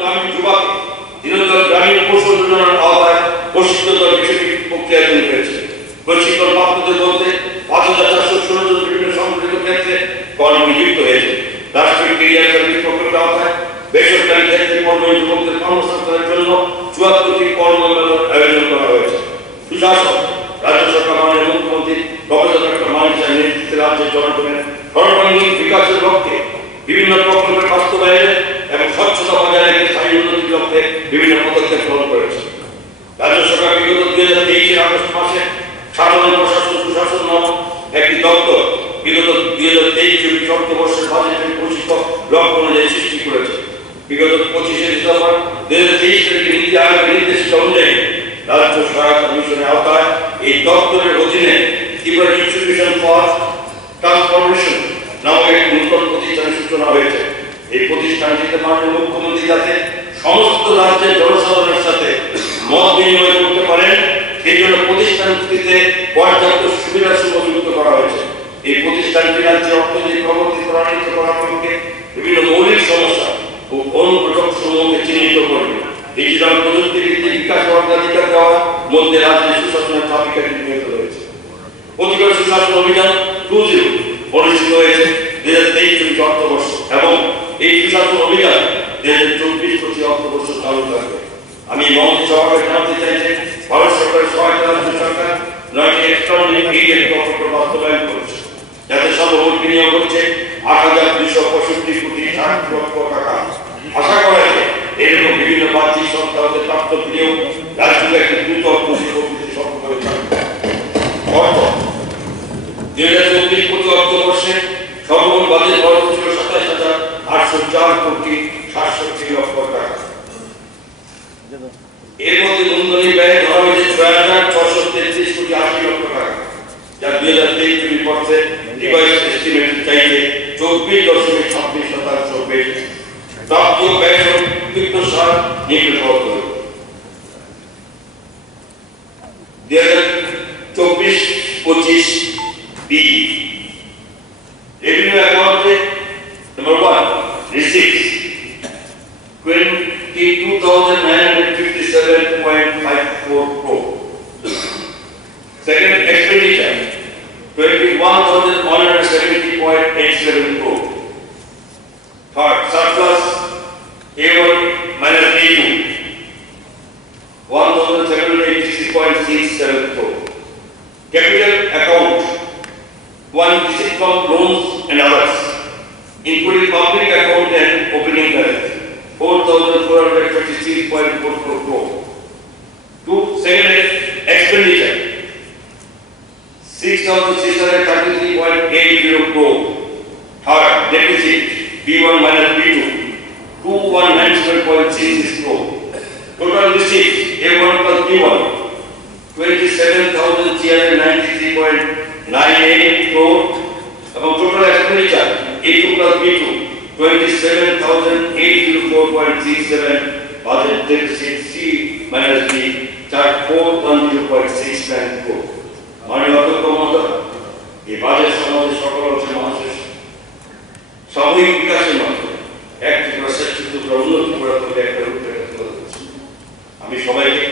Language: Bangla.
গ্রামীণ যুবক দীনদয়াল গ্রামীণ কৌশল যোজনার আওতায় প্রশিক্ষিত বিষয়টি প্রক্রিয়াধীন হয়েছে। প্রশিক্ষণ প্রাপ্তদের মধ্যে ৫,৪১৬ জন বিভিন্ন সংগঠিত ক্ষেত্রে কর্মনিযুক্ত হয়েছে। রাষ্ট্রীয় ক্যারিয়ার সার্ভিস প্রকল্পের আওতায় বেসরকারি ক্ষেত্রে কর্মী যুবকদের কর্মসংস্থানের জন্য ৭৪টি কর্মমেলার আয়োজন করা হয়েছে। সুশাসন রাজ্য সরকার মাননীয় মুখ্যমন্ত্রী প্রফেসর ডক্টর মানিক সাহের নেতৃত্বে রাজ্যের জনগণের সর্বাঙ্গীন বিকাশের লক্ষ্যে বিভিন্ন প্রকল্পের বাস্তবায়নে এবং স্বচ্ছতা বজায় রেখে স্থায়ী উন্নতির লক্ষ্যে বিভিন্ন পদক্ষেপ গ্রহণ করেছে। রাজ্য সরকার বিগত ২০২৩ আগস্ট মাসে সাধারণ প্রশাসন সুশাসন নামক একটি দপ্তর বিগত ২০২৩-২৪ অর্থবর্ষের বাজেটের ঘোষিত লক্ষ্য অনুযায়ী সৃষ্টি করেছে। বিগত ২৫শে ডিসেম্বর ২০২৩ তারিখে নীতি আয়োগের নির্দেশিকা অনুযায়ী রাজ্য সহায়তা মিশনের আওতায় এই দপ্তরের অধীনে ত্রিপুরা ইনস্টিটিউশন ফর ট্রান্সফরমেশন নামক একটি নতুন প্রতিষ্ঠানের সূচনা হয়েছে। এই প্রতিষ্ঠানটিতে মাননীয় মুখ্যমন্ত্রী যাতে সমস্ত রাজ্যের জনসাধারণের সাথে মত বিনিময় করতে পারেন সেই জন্য প্রতিষ্ঠানটিতে পর্যাপ্ত সুবিধা সুযোগ করা হয়েছে। এই প্রতিষ্ঠানটি রাজ্যের অর্থনৈতিক প্রগতি ত্বরান্বিত করার লক্ষ্যে বিভিন্ন মৌলিক সমস্যা ও অনুঘটক সমূহকে চিহ্নিত করবে। ডিজিটাল প্রযুক্তি ভিত্তিক বিকাশ অগ্রাধিকার দেওয়ার মধ্যে রাজ্যের সুশাসনের চাবিকাঠি নিহিত রয়েছে। প্রতিকর সুশাসন অভিযান 2.0 অনুষ্ঠিত হয়েছে ২০২৩-২৪ অর্থবর্ষ এবং এই সুশাসন অভিযান ২০২৪-২৫ অর্থবর্ষ চালু থাকবে। আমি মন্ত্রী সভাকে জানাতে চাই যে ভারত সরকারের সহায়তা রাজ্য সরকার ৯টি এক্সট্রাঅর্ডিনারি এইড প্রকল্প বাস্তবায়ন করেছে, যাতে সর্বমোট বিনিয়োগ হচ্ছে ৮,২৬৫ কোটি ৬০ লক্ষ টাকা। আশা করা যায় এরকম বিভিন্ন বাহ্যিক সংস্থা হতে প্রাপ্ত বিনিয়োগ রাজ্যকে একটি দ্রুত অর্থনীতি সফল করে থাকবে। অর্থ ২০২৪-২৫ অর্থবর্ষে সর্বমোট বাজেট বরাদ্দ ছিল ২৭,৮০৪ কোটি ৬৭ লক্ষ টাকা। এর মধ্যে মূলধনী ব্যয় ধরা হয়েছে ৬,৬৩৩ কোটি ৮০ লক্ষ টাকা, যা ২০২৩-২৪ বর্ষে রিভাইজড এস্টিমেট চাইতে ২৪.২৬% বেশি। প্রাপ্ত ব্যয় সংযুক্ত সার নিম্ন হবে ২০২৪-২৫ B revenue account number 1 receipts 22,957.54 crore. Second, expenditure 21,170.87 crore. Third, surplus A1 minus A2 1,786.67 crore. Capital account 1 receipt from loans and others, including public account and opening balance 4,436.44 crore. 2. Second, expenditure 6,633.80 crore. Third, deficit B1 minus B2 2,197.66 crore. Total receipts A1 plus B1 27,393.98 crore. About total expenditure A2 plus B2 27,804.37. Budget deficit C minus D 410.69 crore. মাননীয় অধ্যক্ষ মহোদয়, এই বাজেট সমাজের সকল অংশের মানুষের সামূহিক বিকাশের মাধ্যমে এক ত্রিপুরা শ্রেষ্ঠ ত্রিপুরা উন্নতি করার একটা রূপরেখা তুলে ধরেছে। আমি সবাইকে